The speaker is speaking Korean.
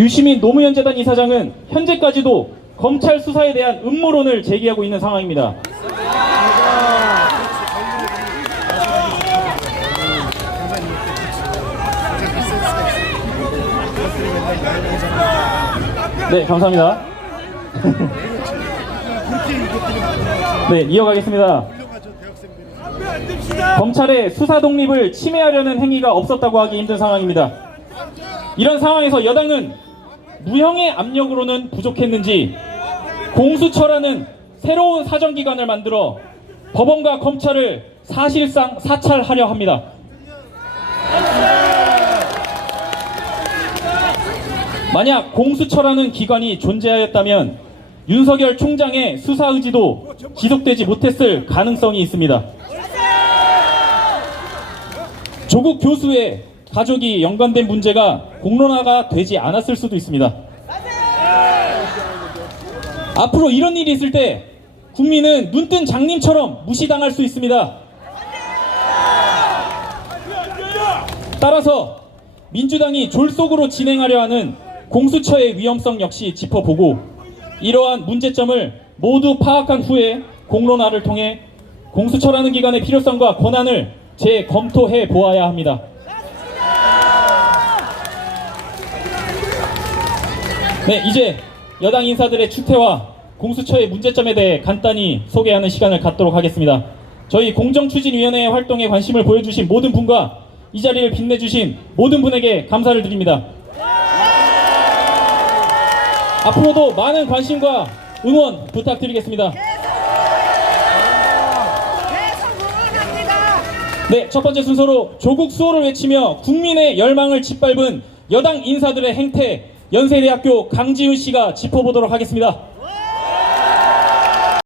유시민 노무현재단 이사장은 현재까지도 검찰 수사에 대한 음모론을 제기하고 있는 상황입니다. 네, 감사합니다. 네, 이어가겠습니다. 검찰의 수사 독립을 침해하려는 행위가 없었다고 하기 힘든 상황입니다. 이런 상황에서 여당은 무형의 압력으로는 부족했는지 공수처라는 새로운 사정기관을 만들어 법원과 검찰을 사실상 사찰하려 합니다. 만약 공수처라는 기관이 존재하였다면 윤석열 총장의 수사 의지도 지속되지 못했을 가능성이 있습니다. 조국 교수의 가족이 연관된 문제가 공론화가 되지 않았을 수도 있습니다. 앞으로 이런 일이 있을 때 국민은 눈뜬 장님처럼 무시당할 수 있습니다. 따라서 민주당이 졸속으로 진행하려 하는 공수처의 위험성 역시 짚어보고 이러한 문제점을 모두 파악한 후에 공론화를 통해 공수처라는 기관의 필요성과 권한을 재검토해 보아야 합니다. 네, 이제 여당 인사들의 추태와 공수처의 문제점에 대해 간단히 소개하는 시간을 갖도록 하겠습니다. 저희 공정추진위원회 활동에 관심을 보여주신 모든 분과 이 자리를 빛내주신 모든 분에게 감사를 드립니다. 앞으로도 많은 관심과 응원 부탁드리겠습니다. 네, 첫 번째 순서로 조국 수호를 외치며 국민의 열망을 짓밟은 여당 인사들의 행태 연세대학교 강지훈 씨가 짚어보도록 하겠습니다.